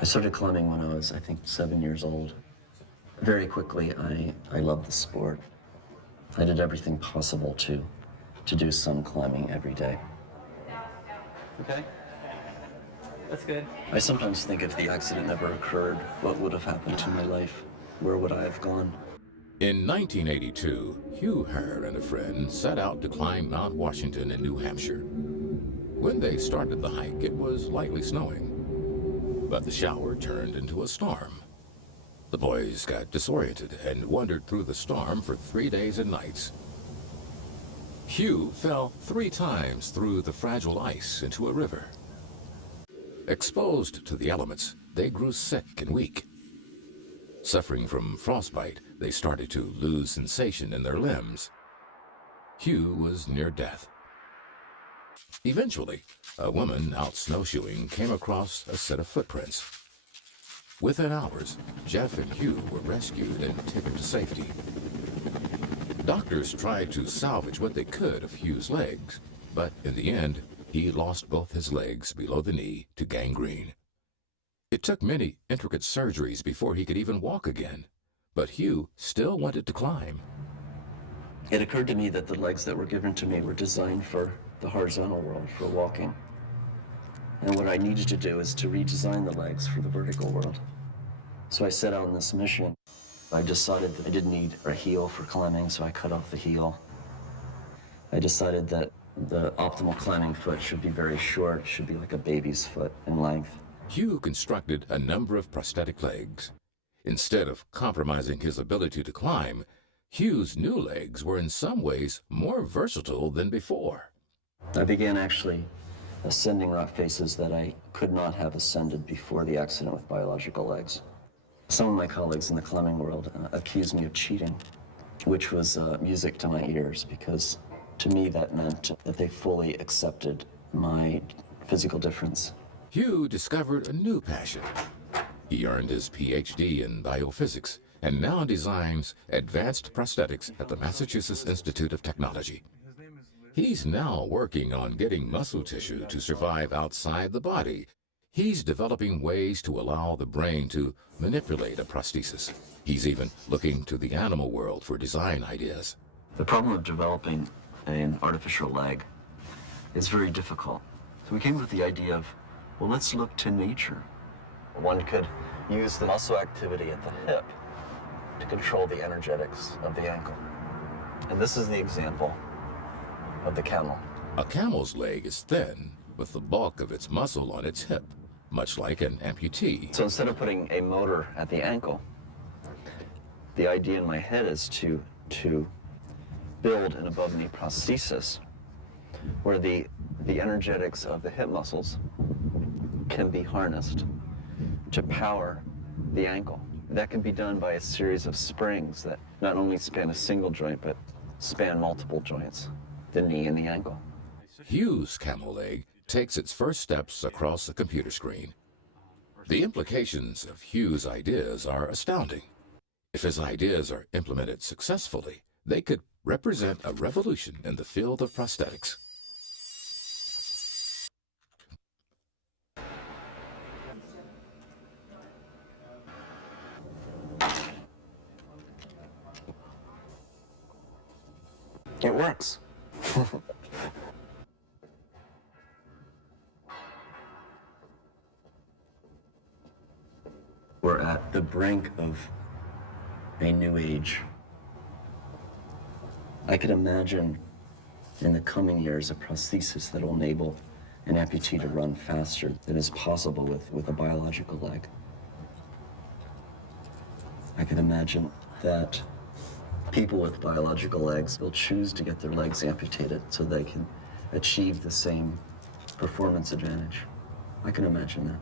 I started climbing when I was, I think, 7 years old. Very quickly, I loved the sport. I did everything possible to do some climbing every day. Okay. That's good. I sometimes think if the accident never occurred, what would have happened to my life? Where would I have gone? In 1982, Hugh Hare and a friend set out to climb Mount Washington in New Hampshire. When they started the hike, it was lightly snowing, but the shower turned into a storm. The boys got disoriented and wandered through the storm for 3 days and nights. Hugh fell 3 times through the fragile ice into a river. Exposed to the elements, they grew sick and weak. Suffering from frostbite, they started to lose sensation in their limbs. Hugh was near death. Eventually, a woman out snowshoeing came across a set of footprints. Within hours, Jeff and Hugh were rescued and taken to safety. Doctors tried to salvage what they could of Hugh's legs, but in the end, he lost both his legs below the knee to gangrene. It took many intricate surgeries before he could even walk again, but Hugh still wanted to climb. It occurred to me that the legs that were given to me were designed for the horizontal world, for walking. And what I needed to do is to redesign the legs for the vertical world. So I set out on this mission. I decided that I didn't need a heel for climbing, so I cut off the heel. I decided that the optimal climbing foot should be very short, should be like a baby's foot in length. Hugh constructed a number of prosthetic legs. Instead of compromising his ability to climb, Hugh's new legs were in some ways more versatile than before. I began actually ascending rock faces that I could not have ascended before the accident with biological legs. Some of my colleagues in the climbing world accused me of cheating, which was music to my ears, because to me that meant that they fully accepted my physical difference. Hugh discovered a new passion. He earned his PhD in biophysics and now designs advanced prosthetics at the Massachusetts Institute of Technology. He's now working on getting muscle tissue to survive outside the body. He's developing ways to allow the brain to manipulate a prosthesis. He's even looking to the animal world for design ideas. The problem of developing an artificial leg is very difficult. So we came up with the idea of, well, let's look to nature. One could use the muscle activity at the hip to control the energetics of the ankle. And this is the example of the camel. A camel's leg is thin, with the bulk of its muscle on its hip, much like an amputee. So instead of putting a motor at the ankle, the idea in my head is to build an above-knee prosthesis where the energetics of the hip muscles can be harnessed to power the ankle. That can be done by a series of springs that not only span a single joint, but span multiple joints, the knee and the ankle. Hugh's camel leg takes its first steps across a computer screen. The implications of Hugh's ideas are astounding. If his ideas are implemented successfully, they could represent a revolution in the field of prosthetics. It works. We're at the brink of a new age. I could imagine in the coming years a prosthesis that will enable an amputee to run faster than is possible with a biological leg. I could imagine that people with biological legs will choose to get their legs amputated so they can achieve the same performance advantage. I can imagine that.